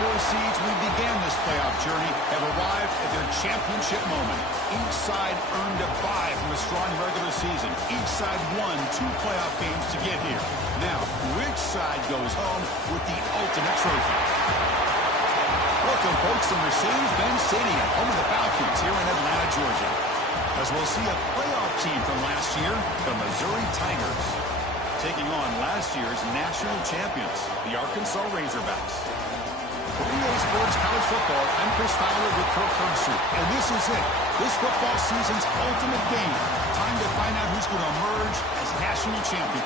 4 seeds who began this playoff journey have arrived at their championship moment. Each side earned a bye from a strong regular season. Each side won 2 playoff games to get here. Now, which side goes home with the ultimate trophy? Welcome, folks, to Mercedes-Benz Stadium, home of the Falcons here in Atlanta, Georgia. As we'll see a playoff team from last year, the Missouri Tigers, taking on last year's national champions, the Arkansas Razorbacks. For EA Sports College Football, I'm Chris Fowler with Kirk Herbstreit, and this is it. This football season's ultimate game. Time to find out who's going to emerge as national champion.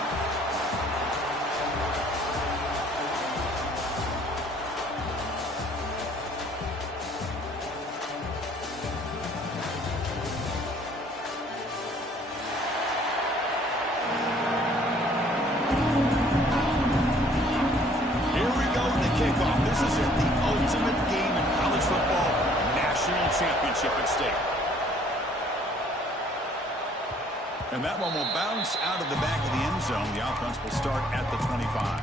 And that one will bounce out of the back of the end zone. The offense will start at the 25.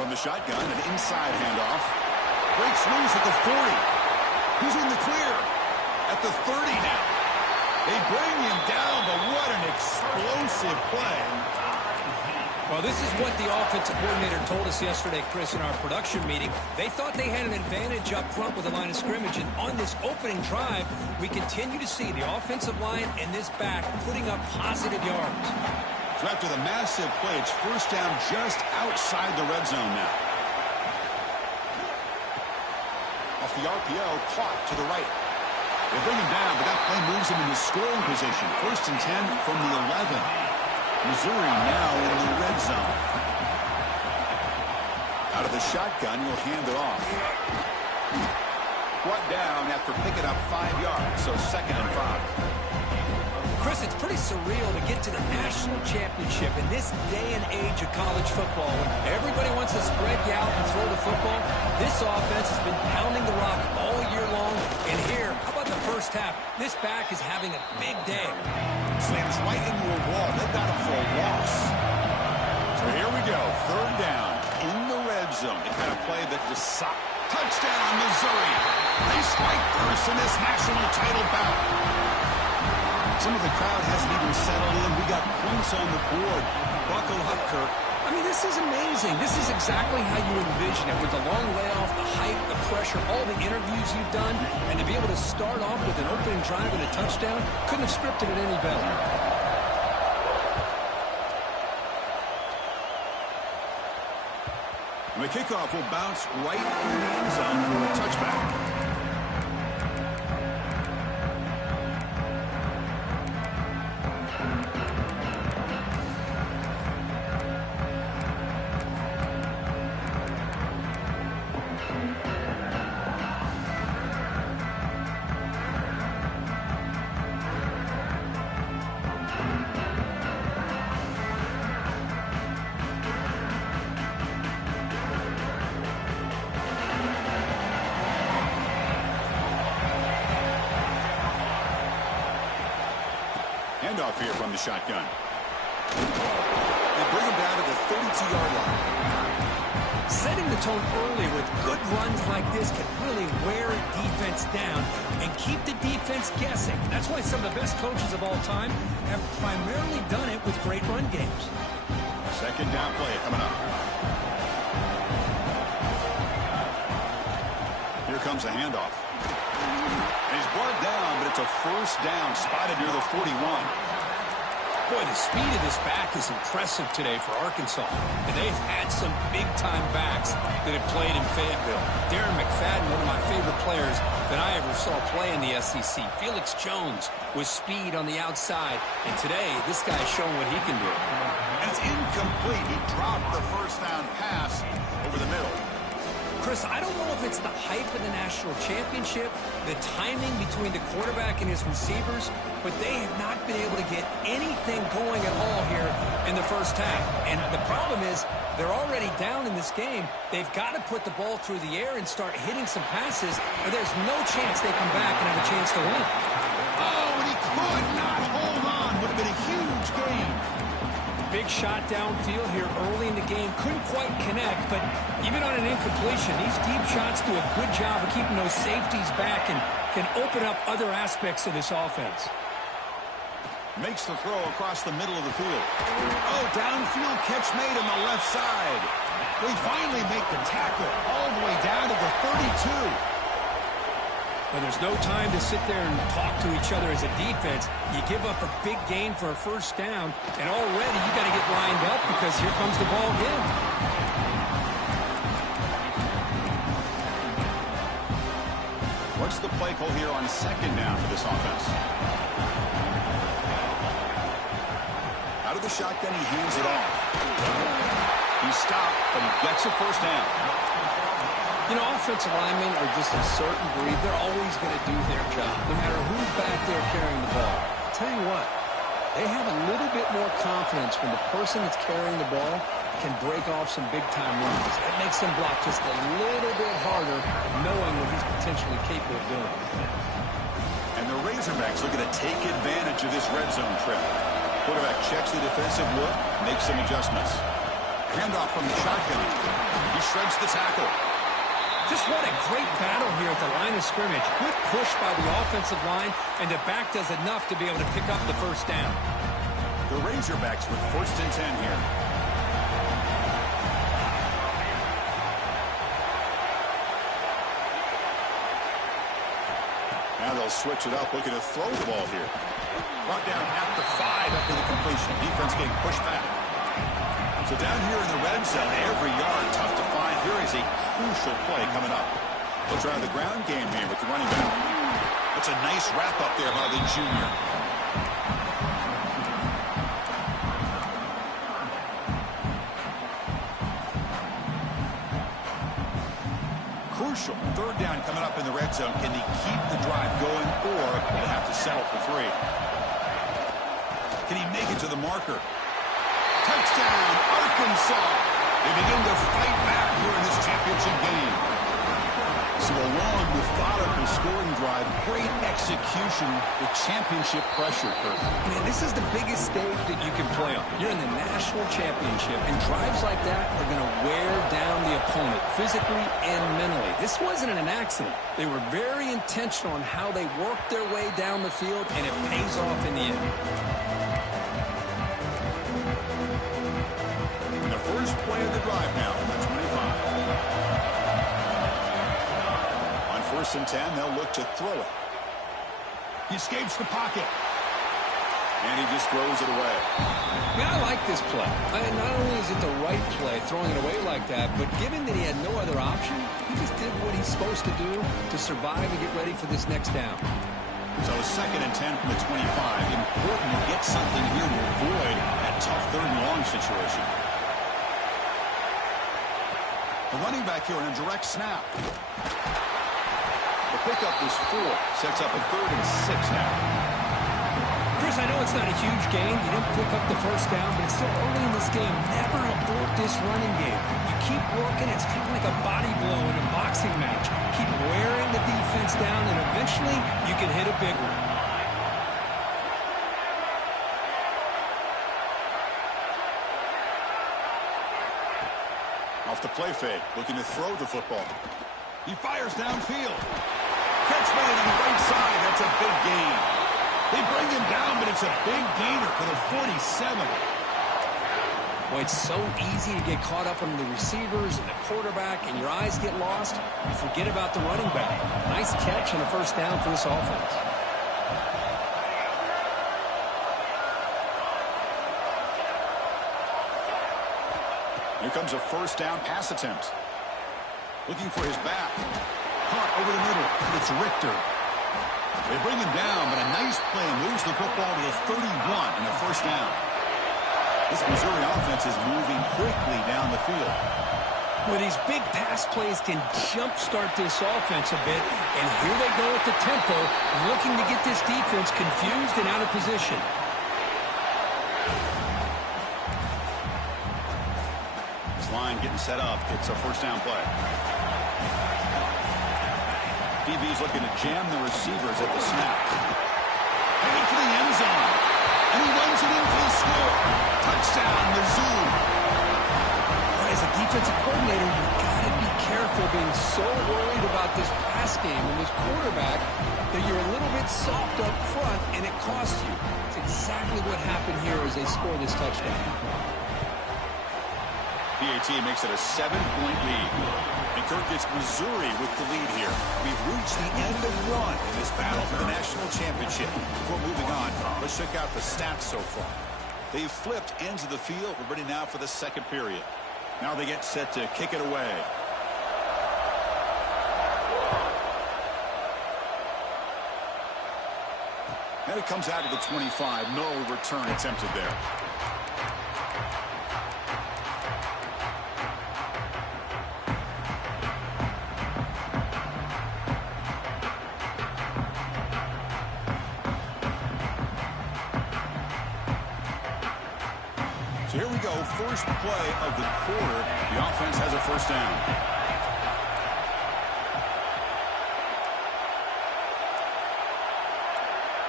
From the shotgun, an inside handoff. Breaks loose at the 40. Who's in the clear? At the 30 now. They bring him down, but what an explosive play. Well, this is what the offensive coordinator told us yesterday, Chris, in our production meeting. They thought they had an advantage up front with the line of scrimmage, and on this opening drive, we continue to see the offensive line and this back putting up positive yards. So after the massive play, it's first down just outside the red zone now. Off the RPO, caught to the right. They bring him down, but that play moves him into scoring position. First and 10 from the 11. Missouri now in the red zone. Out of the shotgun, he'll hand it off. Brought down after picking up 5 yards, so second and 5. Chris, it's pretty surreal to get to the national championship in this day and age of college football when everybody wants to spread you out and throw the football. This offense has been pounding the rock all year long. And here, how about the first half? This back is having a big day. Slams right into a wall. They've got him for a loss. So here we go. Third down in the red zone. The kind of play that decides. Touchdown, Missouri. They strike first in this national title bout. Some of the crowd hasn't even settled in. We got points on the board. Buckle up, Kirk. I mean, this is amazing. This is exactly how you envision it, with the long layoff, the hype, the pressure, all the interviews you've done, and to be able to start off with an opening drive and a touchdown, couldn't have scripted it any better. The kickoff will bounce right in the end zone for a touchback. Handoff here from the shotgun. They bring him down to the 32-yard line. Setting the tone early with good runs like this can really wear a defense down and keep the defense guessing. That's why some of the best coaches of all time have primarily done it with great run games. Second down play coming up. Here comes the handoff. And he's brought down, but it's a first down, spotted near the 41. Boy, the speed of this back is impressive today for Arkansas. And they've had some big-time backs that have played in Fayetteville. Darren McFadden, one of my favorite players that I ever saw play in the SEC. Felix Jones with speed on the outside. And today, this guy's showing what he can do. And it's incomplete. He dropped the first down pass over the middle. Chris, I don't know if it's the hype of the national championship, the timing between the quarterback and his receivers, but they have not been able to get anything going at all here in the first half. And the problem is they're already down in this game. They've got to put the ball through the air and start hitting some passes, or there's no chance they come back and have a chance to win. Oh, and he could not hold on. Would have been a huge gain. Big shot downfield here early in the game. Couldn't quite connect, but even on an incompletion, these deep shots do a good job of keeping those safeties back and can open up other aspects of this offense. Makes the throw across the middle of the field. Oh, downfield catch made on the left side. They finally make the tackle all the way down to the 32. Well, there's no time to sit there and talk to each other as a defense. You give up a big gain for a first down, and already you got to get lined up because here comes the ball again. What's the play call here on second down for this offense? Out of the shotgun, he hands it off. He stopped, but he gets a first down. You know, offensive linemen are just a certain breed. They're always going to do their job, no matter who's back there carrying the ball. I'll tell you what, they have a little bit more confidence when the person that's carrying the ball can break off some big-time runs. It makes them block just a little bit harder, knowing what he's potentially capable of doing. And the Razorbacks looking to take advantage of this red zone trip. Quarterback checks the defensive look, makes some adjustments. Handoff from the shotgun. He shreds the tackle. Just what a great battle here at the line of scrimmage. Good push by the offensive line, and the back does enough to be able to pick up the first down. The Razorbacks with first and 10 here. Now they'll switch it up, looking to throw the ball here. Brought down at the 5 after the completion. Defense getting pushed back. So down here in the red zone, every yard tough to find. Here is a crucial play coming up. They'll try the ground game here with the running back. That's a nice wrap up there by the junior. Crucial. Third down coming up in the red zone. Can they keep the drive going, or will they have to settle for 3? Can he make it to the marker? Touchdown, Arkansas. They begin to fight back here in this championship game. So a long, methodical scoring drive. Great execution with championship pressure, Kurt. Man, this is the biggest stage that you can play on. You're in the national championship, and drives like that are going to wear down the opponent physically and mentally. This wasn't an accident. They were very intentional on how they worked their way down the field, and it pays off in the end. First play of the drive now from the 25. On first and 10, they'll look to throw it. He escapes the pocket. And he just throws it away. Man, I like this play. Not only is it the right play, throwing it away like that, but given that he had no other option, he just did what he's supposed to do to survive and get ready for this next down. So second and 10 from the 25. Important to get something here to avoid that tough third and long situation. The running back here on a direct snap. The pickup is 4. Sets up a 3rd and 6 now. Chris, I know it's not a huge gain. You didn't pick up the first down, but it's still early in this game. Never abort this running game. You keep working. It's kind of like a body blow in a boxing match. Keep wearing the defense down, and eventually you can hit a big one. Off the play fake, looking to throw the football. He fires downfield. Catch made on the right side. That's a big gain. They bring him down, but it's a big gainer for the 47. Boy, it's so easy to get caught up on the receivers and the quarterback, and your eyes get lost. You forget about the running back. Nice catch and a first down for this offense. Here comes a first down pass attempt. Looking for his back. Caught over the middle. It's Richter. They bring him down, but a nice play moves the football to the 31 and a first down. This Missouri offense is moving quickly down the field. Well, these big pass plays can jumpstart this offense a bit, and here they go at the tempo, looking to get this defense confused and out of position. This line getting set up. It's a first down play. DB's looking to jam the receivers at the snap. Heading for the end zone. And he runs it in for the score. Touchdown, Mizzou. As a defensive coordinator, you've got to be careful being so worried about this pass game and this quarterback that you're a little bit soft up front and it costs you. It's exactly what happened here as they score this touchdown. PAT makes it a 7-point lead. And Kirk gets Missouri with the lead here. We've reached the end of one in this battle for the national championship. Before moving on, let's check out the stats so far. They've flipped ends of the field. We're ready now for the second period. Now they get set to kick it away. And it comes out of the 25. No return attempted there. So here we go, first play of the quarter. The offense has a first down.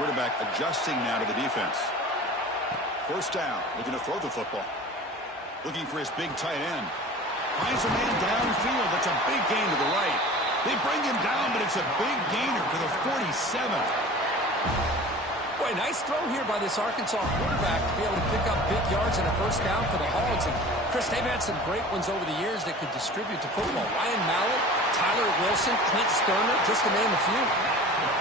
Quarterback adjusting now to the defense. First down, looking to throw the football. Looking for his big tight end. Finds a man downfield. That's a big gain to the right. They bring him down, but it's a big gainer to the 47. Boy, nice throw here by this Arkansas quarterback to be able to pick up big yards and a first down for the Hogs. And Chris, they've had some great ones over the years that could distribute the football. Ryan Mallett, Tyler Wilson, Clint Sterner, just to name a few.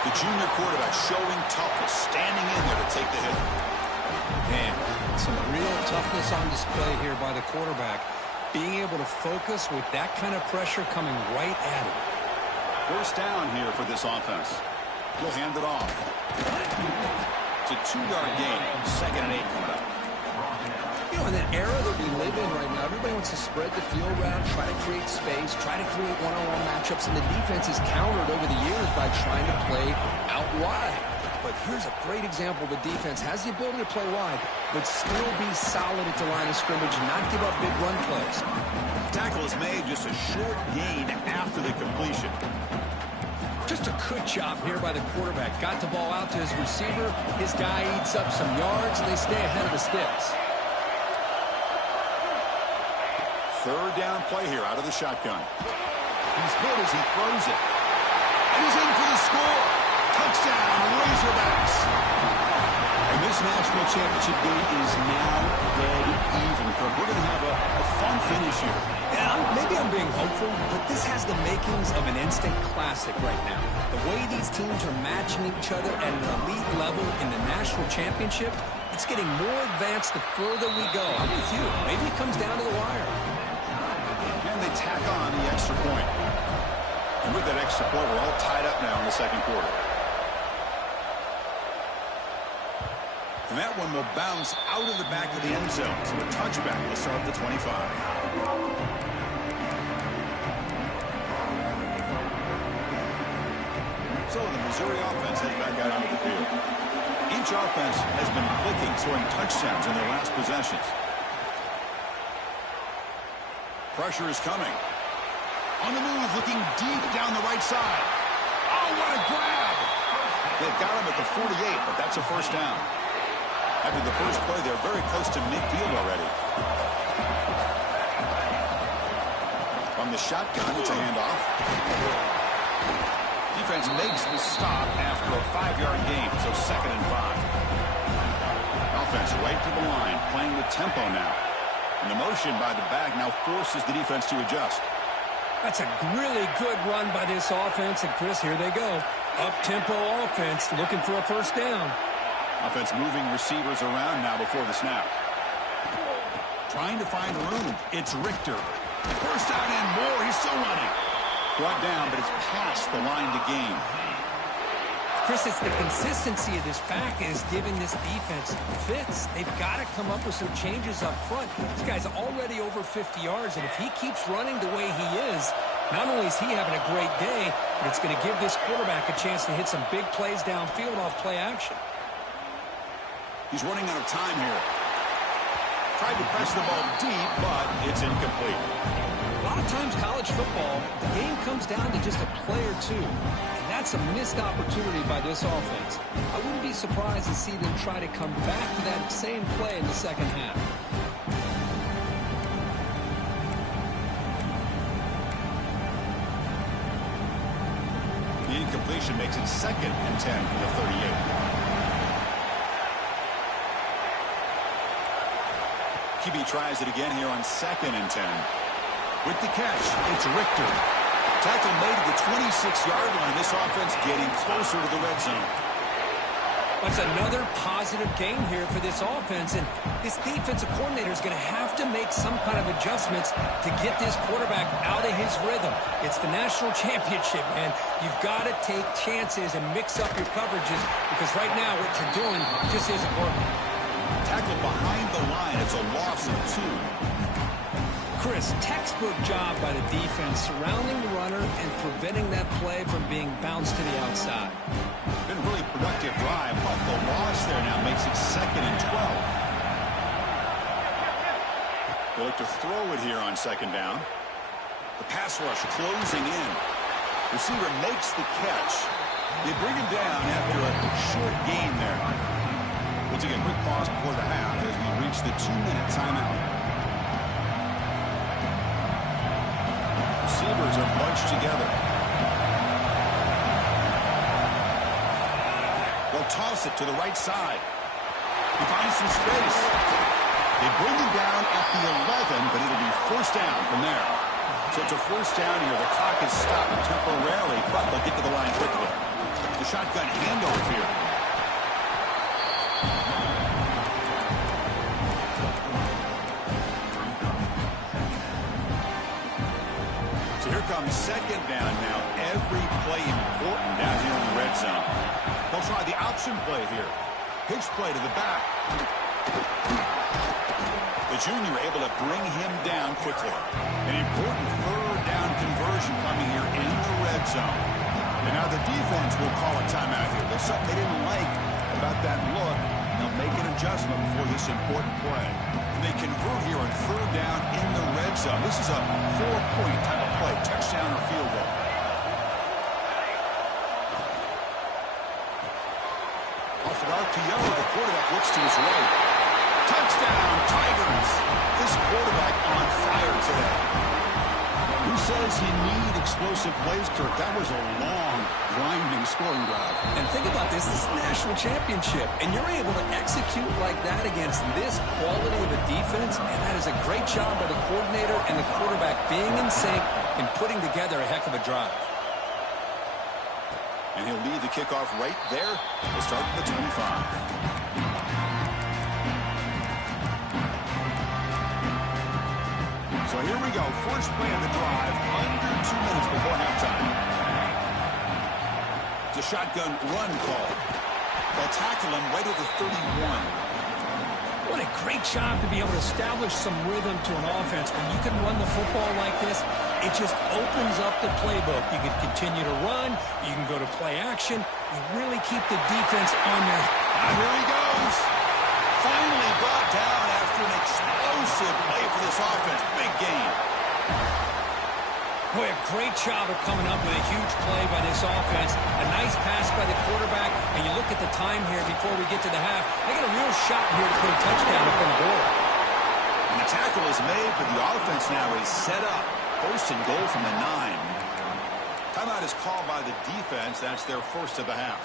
The junior quarterback showing toughness, standing in there to take the hit. Man, some real toughness on display here by the quarterback. Being able to focus with that kind of pressure coming right at him. First down here for this offense. He'll hand it off. It's a 2-yard gain. 2nd and 8 coming up. You know, in that era that we live in right now, everybody wants to spread the field around, try to create space, try to create one-on-one matchups, and the defense is countered over the years by trying to play out wide. But here's a great example. The defense has the ability to play wide, but still be solid at the line of scrimmage and not give up big run plays. The tackle is made just a short gain after the completion. Just a good job here by the quarterback. Got the ball out to his receiver. His guy eats up some yards, and they stay ahead of the sticks. Third down play here out of the shotgun. He's hit as he throws it. And he's in for the score. Touchdown, Razorbacks. And this national championship game is now dead even. We're going to have a fun finish here. Yeah, maybe I'm being hopeful, but this has the makings of an instant classic right now. The way these teams are matching each other at an elite level in the national championship, it's getting more advanced the further we go. I'm with you. Maybe it comes down to the wire. And they tack on the extra point. And with that extra point, we're all tied up now in the second quarter. And that one will bounce out of the back of the end zone. So a touchback will start at the 25. So the Missouri offense heads back out onto the field. Each offense has been clicking, scoring touchdowns in their last possessions. Pressure is coming. On the move, looking deep down the right side. Oh, what a grab! They've got him at the 48, but that's a first down. After the first play, they're very close to midfield already. From the shotgun, it's a handoff. Defense makes the stop after a 5-yard gain, so 2nd and 5. Offense right to the line, playing with tempo now. And the motion by the back now forces the defense to adjust. That's a really good run by this offense, and Chris, here they go. Up-tempo offense looking for a first down. Offense moving receivers around now before the snap. Trying to find room. It's Richter. First down and more. He's still running. Brought down, but it's past the line to gain. Chris, it's the consistency of this back is giving this defense fits. They've got to come up with some changes up front. This guy's already over 50 yards, and if he keeps running the way he is, not only is he having a great day, but it's going to give this quarterback a chance to hit some big plays downfield off play action. He's running out of time here. Tried to press the ball deep, but it's incomplete. A lot of times college football, the game comes down to just a play or two. And that's a missed opportunity by this offense. I wouldn't be surprised to see them try to come back to that same play in the second half. The incompletion makes it 2nd and 10 from the 38. QB tries it again here on 2nd and 10. With the catch, it's Richter. Tackle made at the 26-yard line. This offense getting closer to the red zone. That's another positive game here for this offense, and this defensive coordinator is going to have to make some kind of adjustments to get this quarterback out of his rhythm. It's the national championship, man. You've got to take chances and mix up your coverages because right now what you're doing just isn't working. Tackle behind the line. It's a loss of 2. Chris, textbook job by the defense surrounding the runner and preventing that play from being bounced to the outside. Been a really productive drive, but the loss there now makes it 2nd and 12. They look to throw it here on 2nd down. The pass rush closing in. Receiver makes the catch. They bring him down after a short gain there. We'll take a quick pause before the half as we reach the 2-minute timeout. Receivers are bunched together. They'll toss it to the right side. He finds some space. They bring him down at the 11, but it'll be 1st down from there. So it's a 1st down here. The clock is stopped temporarily, but they'll get to the line quickly. The shotgun handoff here. Comes 2nd down now. Every play important down here in the red zone. They'll try the option play here. Pitch play to the back. The junior able to bring him down quickly. An important 3rd down conversion coming here in the red zone. And now the defense will call a timeout here. There's something they didn't like about that look. They'll make an adjustment for this important play. And they convert here on 3rd down in the red zone. This is a 4-point type of play, touchdown or field goal. Off an RPO, the quarterback looks to his right. Touchdown, Tigers. This quarterback on fire today. Who says you need explosive plays, Kirk? That was a long, grinding scoring drive. And think about this. This is the national championship, and you're able to execute like that against this quality of a defense, and that is a great job by the coordinator and the quarterback being in sync and putting together a heck of a drive. And he'll lead the kickoff right there. We'll start at the 25. So here we go. First play of the drive, under 2 minutes before halftime. It's a shotgun run call. They'll tackle him right at the 31. What a great job to be able to establish some rhythm to an offense. When you can run the football like this, it just opens up the playbook. You can continue to run. You can go to play action. You really keep the defense on their... And here he goes. Finally brought down after an explosive play for this offense. Big game. Boy, a great job of coming up with a huge play by this offense. A nice pass by the quarterback. And you look at the time here before we get to the half. They got a real shot here to put a touchdown up on the board. And the tackle is made, but the offense now is set up. 1st and goal from the 9. Timeout is called by the defense. That's their 1st of the half.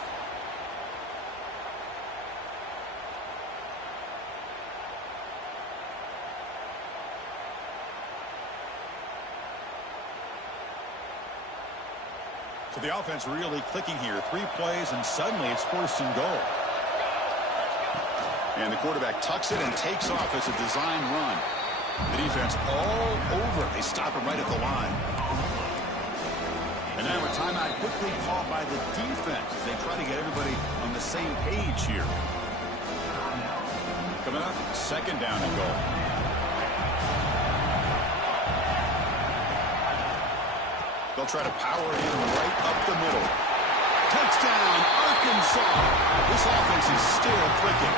So the offense really clicking here. 3 plays, and suddenly it's 1st and goal. And the quarterback tucks it and takes off as a design run. The defense all over. They stop him right at the line. And now a timeout quickly called by the defense as they try to get everybody on the same page here. Coming up, second down and goal. They'll try to power it in right up the middle. Touchdown, Arkansas. This offense is still clicking.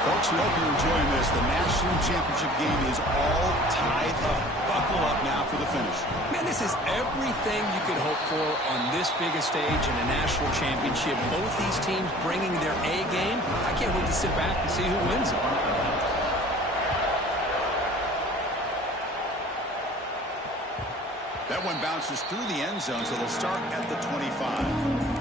Folks, we hope you're enjoying this. The national championship game is all tied up. Buckle up now for the finish. Man, this is everything you could hope for on this biggest stage in a national championship. Both these teams bringing their A game. I can't wait to sit back and see who wins it. That one bounces through the end zone, so they'll start at the 25.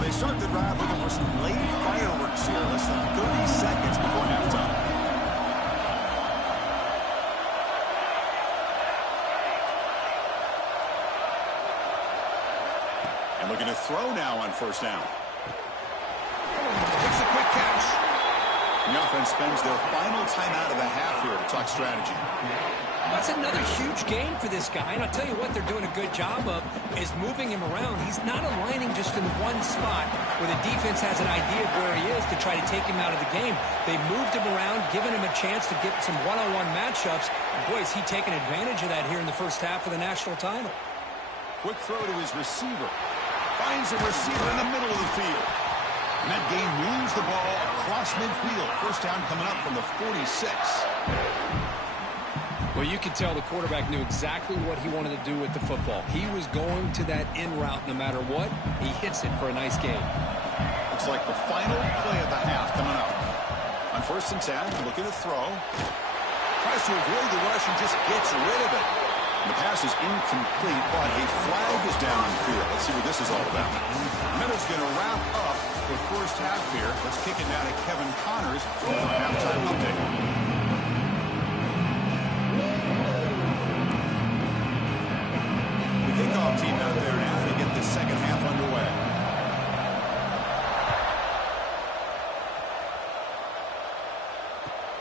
They start the drive looking for some late fireworks here. Less than 30 seconds before halftime. And looking to throw now on first down. Takes a quick catch. The offense spends their final timeout of the half here to talk strategy. That's another huge game for this guy, and I'll tell you what they're doing a good job of is moving him around. He's not aligning just in one spot where the defense has an idea of where he is to try to take him out of the game. They moved him around, giving him a chance to get some one-on-one matchups. And boy, is he taking advantage of that here in the first half of the national title. Quick throw to his receiver. Finds a receiver in the middle of the field. And that game moves the ball across midfield. First down coming up from the 46. Well, you could tell the quarterback knew exactly what he wanted to do with the football. He was going to that in route no matter what. He hits it for a nice game. Looks like the final play of the half coming up. On first and 10, looking to throw. Tries to avoid the rush and just gets rid of it. The pass is incomplete, but a flag is down on the field. Let's see what this is all about. Meadow's going to wrap up the first half here. Let's kick it down to Kevin Connors for a halftime update. Kickoff team out there now to get the second half underway.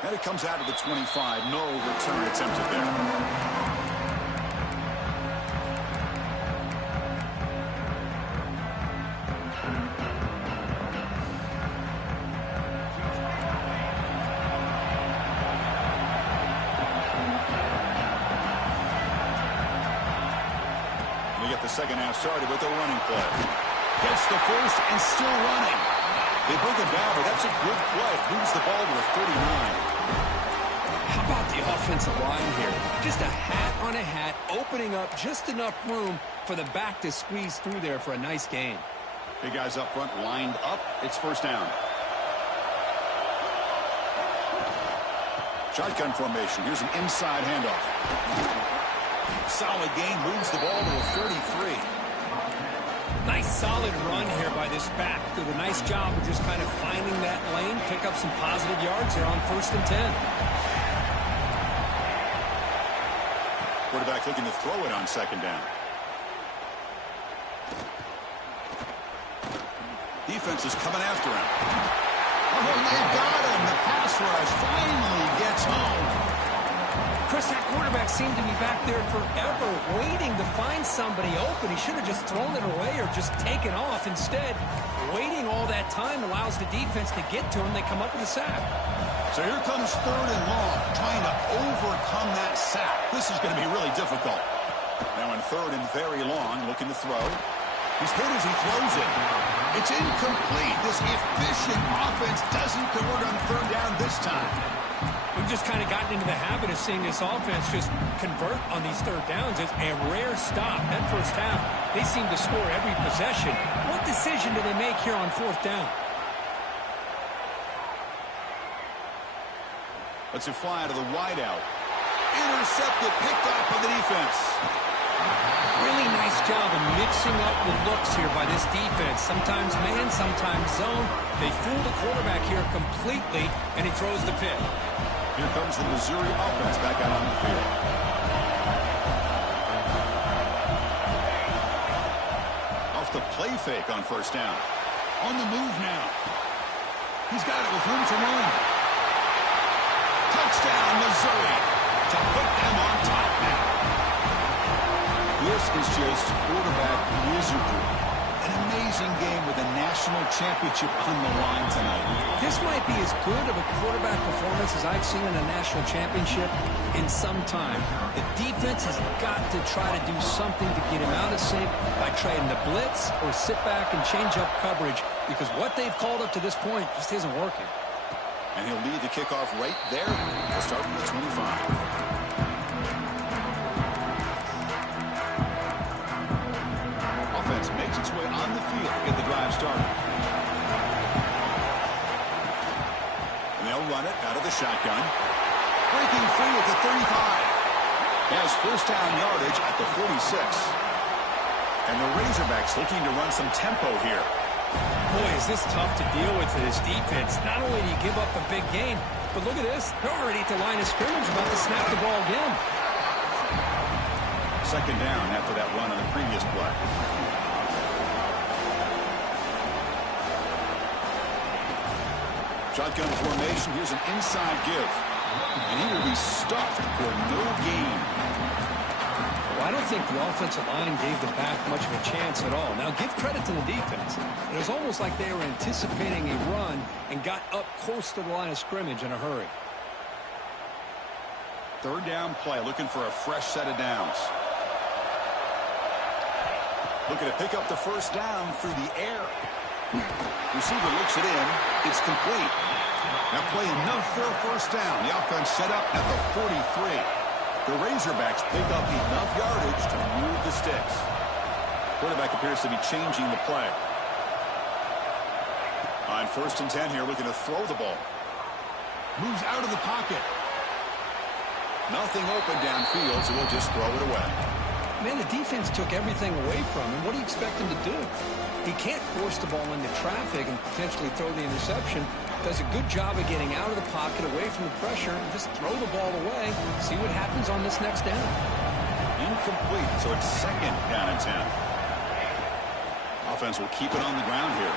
And it comes out of the 25. No return attempted there. Second half started with a running play. Gets the first and still running. They bring him down, but that's a good play. Moves the ball to the 39. How about the offensive line here? Just a hat on a hat, opening up just enough room for the back to squeeze through there for a nice gain. Big guys up front lined up. It's first down. Shotgun formation. Here's an inside handoff. Solid gain, moves the ball to a 33. Nice solid run here by this back. Did a nice job of just kind of finding that lane, pick up some positive yards there on first and 10. Quarterback looking to throw it on second down. Defense is coming after him. Oh, they got him. The pass rush finally gets home. Chris, that quarterback seemed to be back there forever, waiting to find somebody open. He should have just thrown it away or just taken off. Instead, waiting all that time allows the defense to get to him. They come up with a sack. So here comes third and long, trying to overcome that sack. This is going to be really difficult. Now in third and very long, looking to throw. He's hit as he throws it. It's incomplete. This efficient offense doesn't convert on third down this time. We've just kind of gotten into the habit of seeing this offense just convert on these third downs. It's a rare stop. That first half, they seem to score every possession. What decision do they make here on fourth down? Let's it fly out of the wideout. Intercepted, picked off by the defense. Really nice job of mixing up the looks here by this defense. Sometimes man, sometimes zone. They fool the quarterback here completely, and he throws the pick. Here comes the Missouri offense back out on the field. Off the play fake on first down. On the move now. He's got it with room to run. Touchdown, Missouri, to put them on top now. This is just quarterback wizardry. An amazing game with a national championship on the line tonight. This might be as good of a quarterback performance as I've seen in a national championship in some time. The defense has got to try to do something to get him out of sync by trying to blitz or sit back and change up coverage, because what they've called up to this point just isn't working. And he'll lead the kickoff right there. He'll start from the 25. Offense makes its way on the field to get the drive started. And they'll run it out of the shotgun. Breaking free at the 35. Has first down yardage at the 46. And the Razorbacks looking to run some tempo here. Boy, is this tough to deal with for this defense. Not only do you give up a big gain, but look at this. They're already at the line of scrimmage, about to snap the ball again. Second down after that run on the previous play. Shotgun formation. Here's an inside give. And he will be stuffed for no gain. Well, I don't think the offensive line gave the back much of a chance at all. Now, give credit to the defense. It was almost like they were anticipating a run and got up close to the line of scrimmage in a hurry. Third down play, looking for a fresh set of downs. Looking to pick up the first down through the air. Receiver looks it in. It's complete. Now play enough for a first down. The offense set up at the 43. The Razorbacks pick up enough yardage to move the sticks. Quarterback appears to be changing the play. On first and 10 here, looking to throw the ball. Moves out of the pocket. Nothing open downfield, so we'll just throw it away. Man, the defense took everything away from him. What do you expect him to do? He can't force the ball into traffic and potentially throw the interception. Does a good job of getting out of the pocket, away from the pressure, and just throw the ball away. See what happens on this next down. Incomplete, so it's second down and 10. Offense will keep it on the ground here.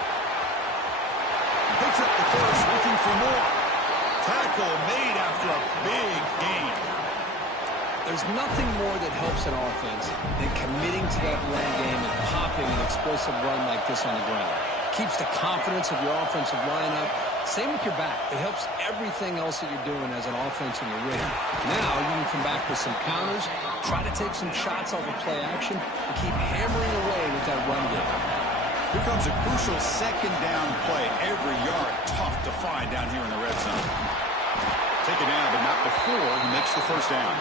Picks up the first, looking for more. Tackle made after a big gain. There's nothing more that helps an offense than committing to that run game and popping an explosive run like this on the ground. Keeps the confidence of your offensive lineup. Same with your back. It helps everything else that you're doing as an offense in your ring. Now you can come back with some counters, try to take some shots off of play action, and keep hammering away with that run game. Here comes a crucial second down play. Every yard tough to find down here in the red zone. Take it down, but not before he makes the first down.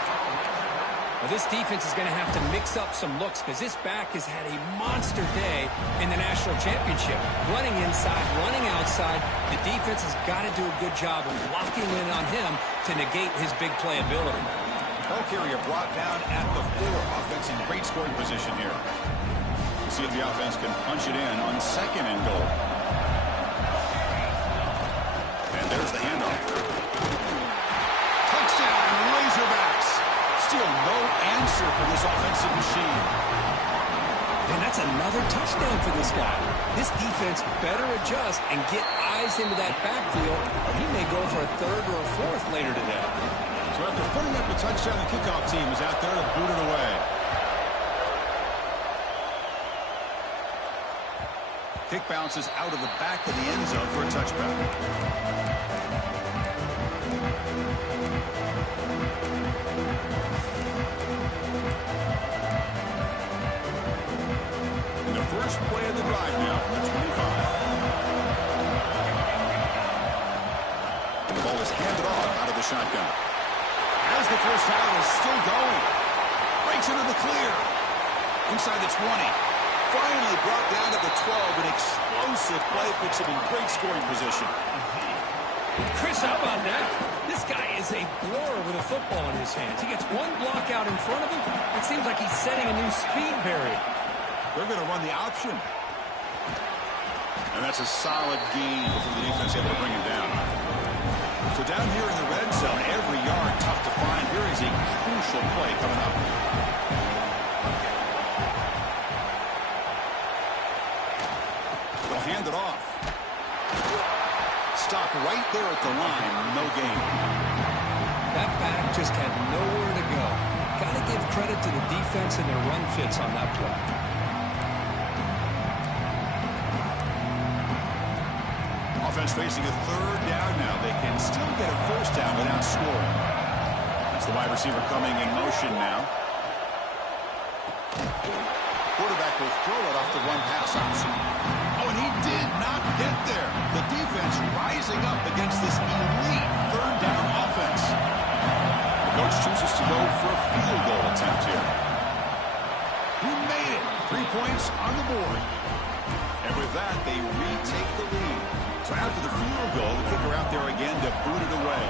Well, this defense is going to have to mix up some looks, because this back has had a monster day in the national championship. Running inside, running outside. The defense has got to do a good job of locking in on him to negate his big play ability. Ball carrier brought down at the 4. Offense in great scoring position here. We'll see if the offense can punch it in on second and goal. And there's the handoff. Touchdown, Razorbacks. Still no answer for this offensive machine. And that's another touchdown for this guy. This defense better adjust and get eyes into that backfield, or he may go for a third or a fourth later today. So after putting up a touchdown, the kickoff team is out there to boot it away. Kick bounces out of the back of the end zone for a touchback. First play of the drive now from the 25. And the ball is handed off out of the shotgun. As the first down is still going. Breaks into the clear. Inside the 20. Finally brought down to the 12. An explosive play puts him in great scoring position. Chris, how about that? This guy is a blur with a football in his hands. He gets one block out in front of him. It seems like he's setting a new speed barrier. They're going to run the option. And that's a solid gain before the defense able to bring him down. So down here in the red zone, every yard tough to find. Here is a crucial play coming up. They'll hand it off. Stop right there at the line. No gain. That back just had nowhere to go. Got to give credit to the defense and their run fits on that play. Offense facing a third down now. They can still get a first down without scoring. That's the wide receiver coming in motion now. Quarterback will throw it off the one pass option. Oh, and he did not get there. The defense rising up against this elite third down offense. The coach chooses to go for a field goal attempt here. He made it. 3 points on the board. And with that, they retake the lead. So after the field goal, the kicker out there again to boot it away.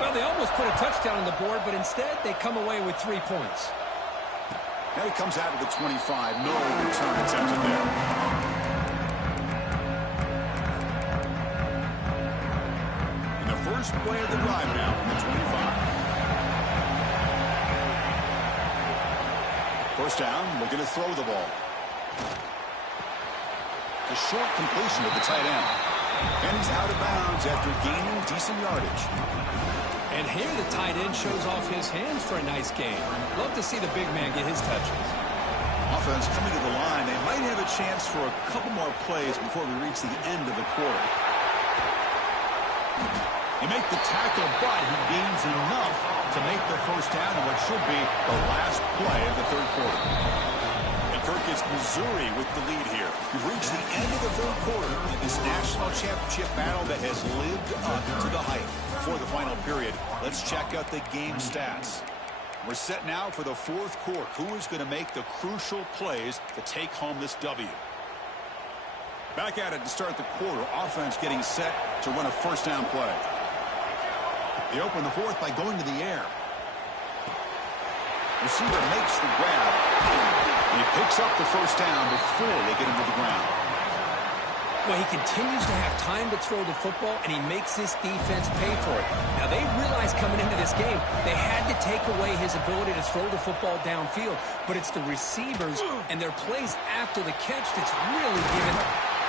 Well, they almost put a touchdown on the board, but instead they come away with 3 points. Now he comes out of the 25. No return attempted there. And the first play of the drive now from the 25. First down, looking to throw the ball. A short completion of the tight end. And he's out of bounds after gaining decent yardage. And here the tight end shows off his hands for a nice game. Love to see the big man get his touches. Offense coming to the line. They might have a chance for a couple more plays before we reach the end of the quarter. They make the tackle, but he gains enough to make the first down in what should be the last play of the third quarter. And Kirk is Missouri with the lead here. We've reached the end of the third quarter in this national championship battle that has lived up to the hype. Before the final period, let's check out the game stats. We're set now for the fourth quarter. Who is going to make the crucial plays to take home this W? Back at it to start the quarter. Offense getting set to run a first down play. They open the fourth by going to the air. Receiver makes the grab. And he picks up the first down before they get him to the ground. Well, he continues to have time to throw the football, and he makes this defense pay for it. Now, they realized coming into this game they had to take away his ability to throw the football downfield, but it's the receivers and their plays after the catch that's really given.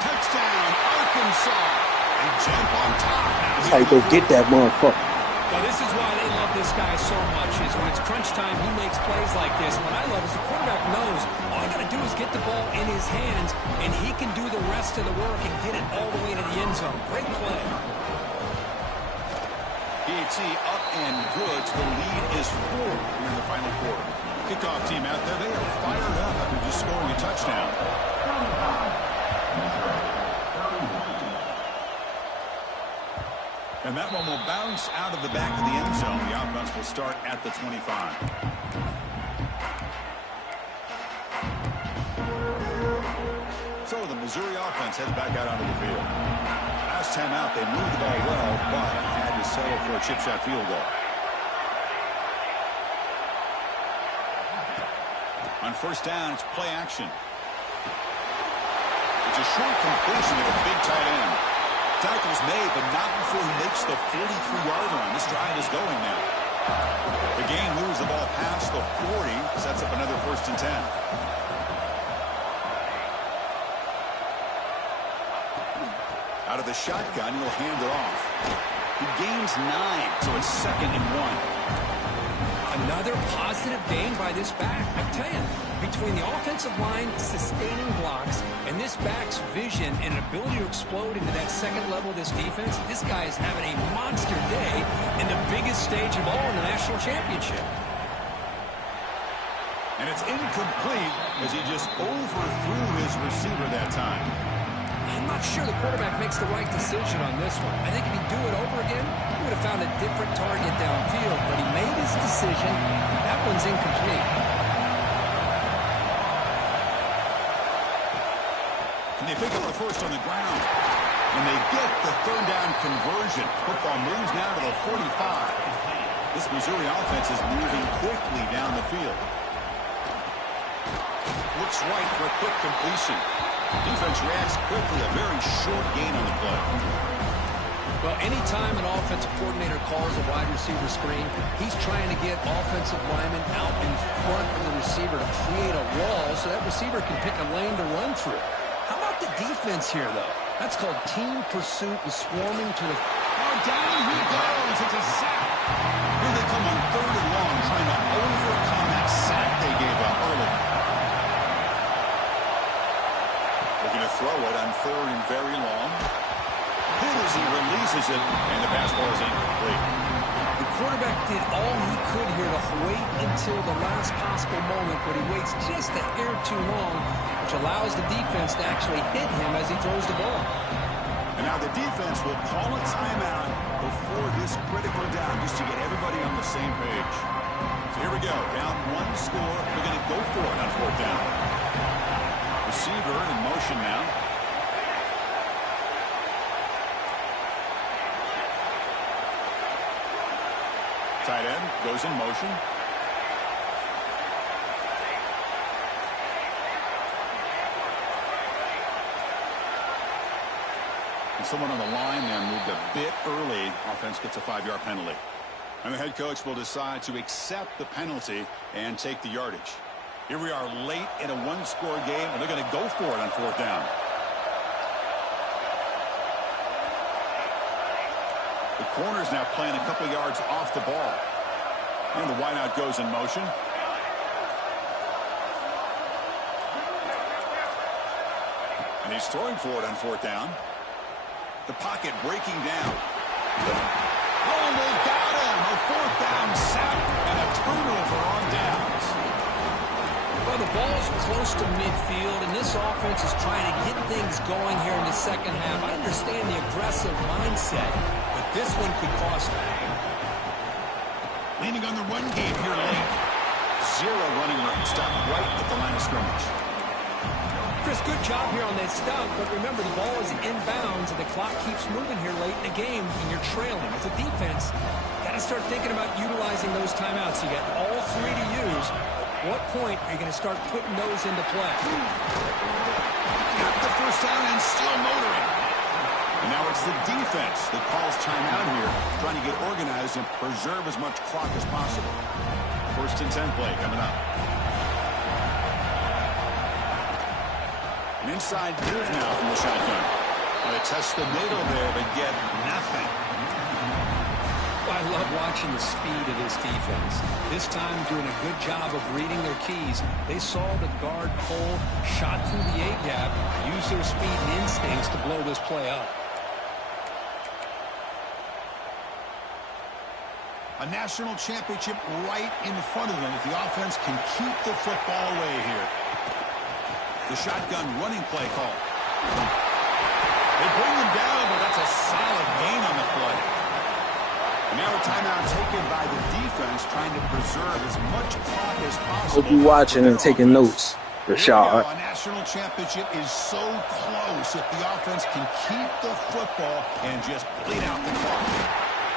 Touchdown, Arkansas. They jump on top. That's how you go get that motherfucker. Well, this is why they love this guy so much, is when it's crunch time, he makes plays like this. What I love is the quarterback knows all you got to do is get the ball in his hands, and he can do the rest of the work and get it all the way to the end zone. Great play. PAT up and good. The lead is 4 here in the final quarter. Kickoff team out there, they are fired up after just scoring a touchdown. And that one will bounce out of the back of the end zone. The offense will start at the 25. So the Missouri offense heads back out onto the field. Last time out, they moved the ball well, but had to settle for a chip shot field goal. On first down, it's play action. It's a short completion of a big tight end. Tackle's made, but not before he makes the 43-yard line. This drive is going now. The game moves the ball past the 40, sets up another 1st and 10. Out of the shotgun, he'll hand it off. He gains 9, so it's 2nd and 1. Another positive gain by this back. I tell you, between the offensive line sustaining blocks and this back's vision and ability to explode into that second level of this defense, this guy is having a monster day in the biggest stage of all in the national championship. And it's incomplete as he just overthrew his receiver that time. I'm not sure the quarterback makes the right decision on this one. I think if he'd do it over again, he would have found a different target downfield, but he made his decision. That one's incomplete. And they pick up the first on the ground. And they get the third down conversion. Football moves now to the 45. This Missouri offense is moving quickly down the field. Looks right for a quick completion. Defense reacts quickly. A very short gain on the play. Well, anytime an offensive coordinator calls a wide receiver screen, he's trying to get offensive linemen out in front of the receiver to create a wall so that receiver can pick a lane to run through. How about the defense here, though? That's called team pursuit and swarming to the... Oh, down he goes. It's a sack. throw it on 3rd and very long. Hit as he releases it, and the pass ball is incomplete. The quarterback did all he could here to wait until the last possible moment, but he waits just a hair too long, which allows the defense to actually hit him as he throws the ball. And now the defense will call a timeout before this critical down, just to get everybody on the same page. So here we go, down 1 score. We're going to go for it on 4th down. Receiver in motion now. Tight end goes in motion. And someone on the line there moved a bit early. Offense gets a 5-yard penalty. And the head coach will decide to accept the penalty and take the yardage. Here we are late in a 1-score game, and they're going to go for it on 4th down. The corner's now playing a couple yards off the ball. And the wideout goes in motion. And he's throwing for it on 4th down. The pocket breaking down. Oh, they've got him. A 4th down sack and a turnover on downs. Well, the ball's close to midfield, and this offense is trying to get things going here in the second half. I understand the aggressive mindset, but this one could cost them. Leaning on the run game here late. 0 running room. Stop right at the line of scrimmage. Chris, good job here on that stop, but remember, the ball is inbounds, and the clock keeps moving here late in the game, and you're trailing. As a defense, got to start thinking about utilizing those timeouts. You got all 3 to use. At what point are you going to start putting those into play? Got the first down and still motoring. And now it's the defense that calls timeout here, trying to get organized and preserve as much clock as possible. 1st and 10 play coming up. An inside move now from the shotgun. They test the middle there, but get nothing. I love watching the speed of this defense. This time doing a good job of reading their keys. They saw the guard pull, shot through the A-gap, used their speed and instincts to blow this play up. A national championship right in front of them if the offense can keep the football away here. The shotgun running play call. They bring them down, but that's a solid gain on the play. And now a timeout taken by the defense, trying to preserve as much clock as possible. Hope you watching and taking notes, Rashad. A national championship is so close if the offense can keep the football and just bleed out the clock.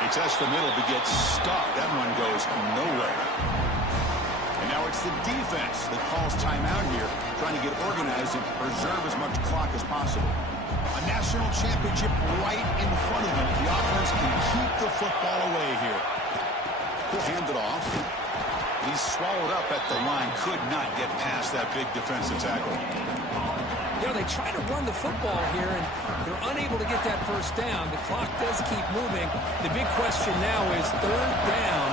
They test the middle to get stuffed. That one goes nowhere. And now it's the defense that calls timeout here, trying to get organized and preserve as much clock as possible. A national championship right in front of them if the offense can keep the football away here. He'll hand it off. He's swallowed up at the line. Could not get past that big defensive tackle. You know, they try to run the football here, and they're unable to get that first down. The clock does keep moving. The big question now is 3rd down.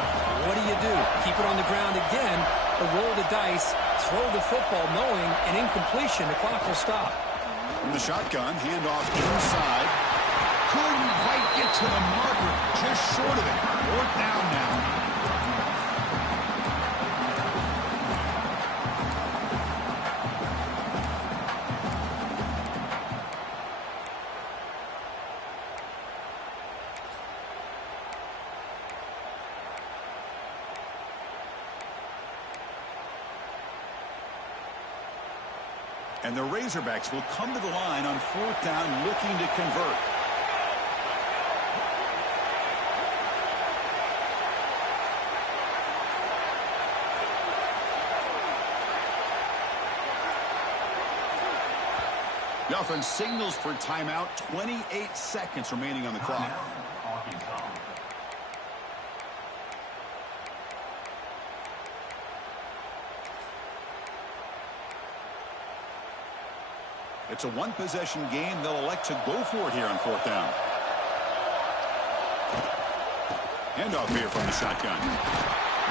What do you do? Keep it on the ground again, or roll the dice, throw the football, knowing an incompletion, the clock will stop. From the shotgun, handoff inside. Couldn't quite get to the marker, just short of it. 4th down now. And the Razorbacks will come to the line on 4th down looking to convert. The offense signals for timeout. 28 seconds remaining on the clock. It's a one-possession game. They'll elect to go for it here on 4th down. Handoff here from the shotgun.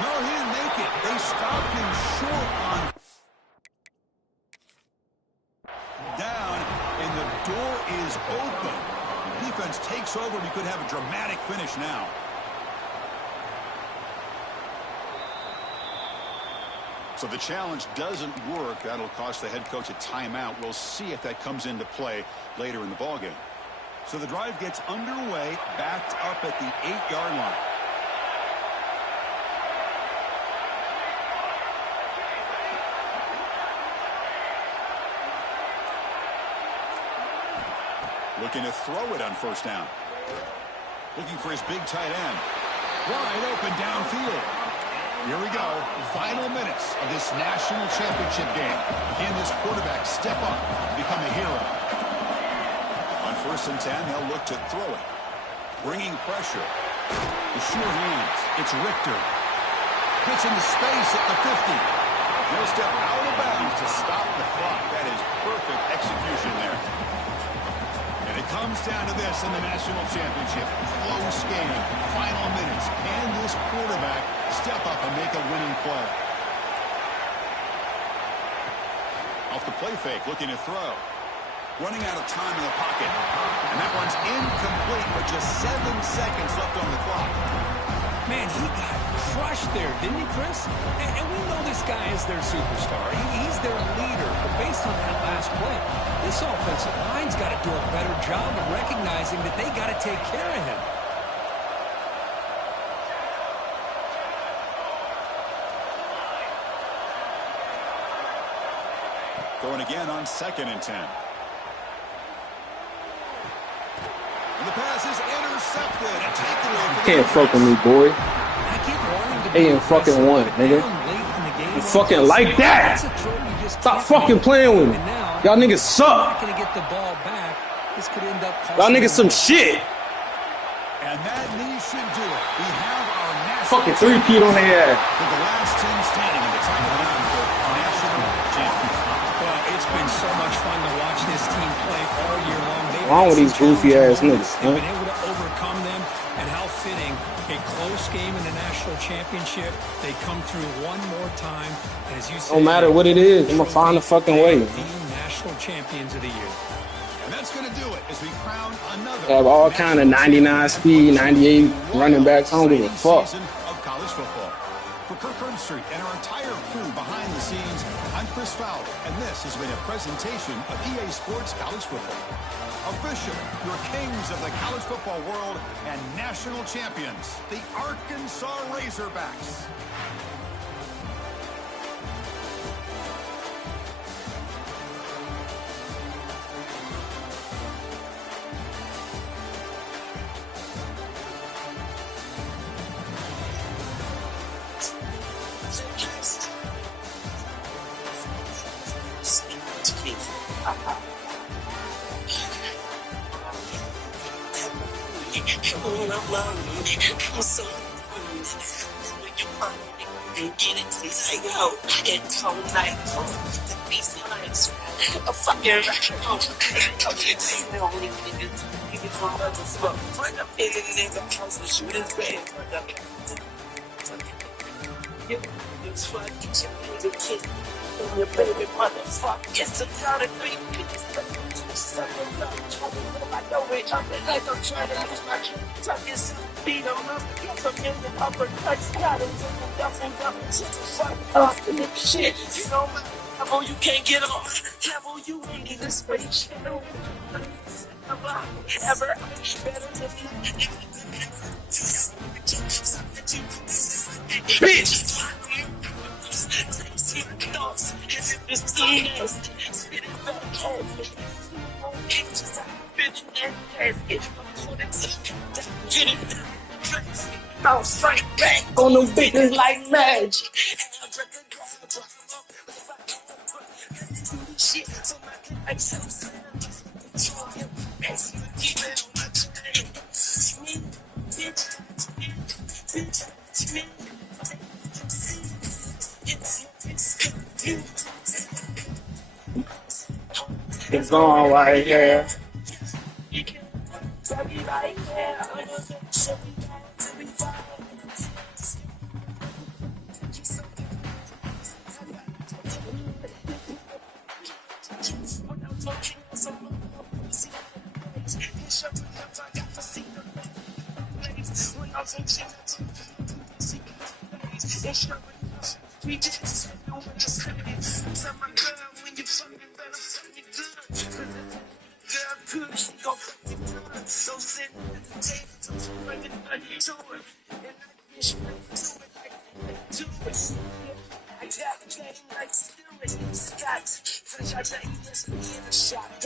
No, he didn't make it. They stopped him short on down, and is open. Defense takes over, and you could have a dramatic finish now. So the challenge doesn't work. That'll cost the head coach a timeout. We'll see if that comes into play later in the ballgame. So the drive gets underway, backed up at the 8-yard line. Looking to throw it on first down. Looking for his big tight end. Wide open downfield. Here we go. Final minutes of this national championship game. Can this quarterback step up and become a hero? On 1st and 10, he'll look to throw it. Bringing pressure. The sure hands. It's Richter. Gets into space at the 50. He'll step out of bounds to stop the clock. That is perfect execution there. And it comes down to this in the national championship. Close game. Final minutes. Can this quarterback step up and make a winning play? Off the play fake, looking to throw. Running out of time in the pocket. And that one's incomplete with just 7 seconds left on the clock. Man, he got crushed there, didn't he, Chris? And we know this guy is their superstar. He's their leader. But based on that last play, this offensive line's got to do a better job of recognizing that they got to take care of him. Going again on 2nd and 10. And the pass is intercepted. A takeaway. Can't fuck with me, boy. They ain't fucking one, nigga. You fucking like that. Stop fucking playing with me. Y'all niggas suck. Y'all niggas some shit. And that knee should do it. We have our national fucking three-peat on their ass. For the last team standing at the top of the mountain for national champions. Well, it's been so much fun to watch this team play all year long. What's wrong with these goofy ass niggas? They've been able to overcome them, and how fitting. A close game in the national championship. They come through one more time. And as you said, no matter what it is, I'm gonna find a fucking way. The national champions of the year. And that's going to do it as we crown another. Have all kind of 99 speed, 98 running backs. I don't give a fuck. Of college football. For Kirk Herbstreit and our entire crew behind the scenes, I'm Chris Fowler, and this has been a presentation of EA Sports College Football. Officially, your kings of the college football world and national champions, the Arkansas Razorbacks. I'm so when you finally get it tonight, ho, it's all night, the beast lines, a fucking the only niggas from others, but when I'm in the house, the shoot is bad, it's fun, get your nigga kid, and your baby motherfucker, it's a lot of great people. I know it, I'm like I'm trying to lose my talking speed, I'm up against a million uppercuts, got it, double, fuck off in this shit, you know my level, you can't get off, level, you ain't even space, you know, ever, better than me, bitch! Bounce right back on them bitches like magic. It's on right here.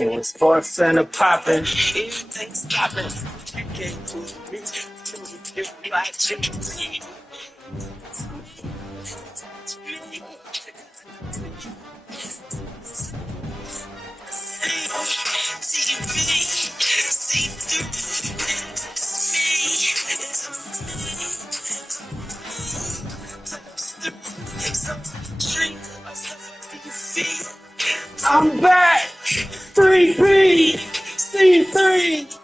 It was sports center popping. Everything's stopping. You can't fool me. You like to I'm back! 3P! C3!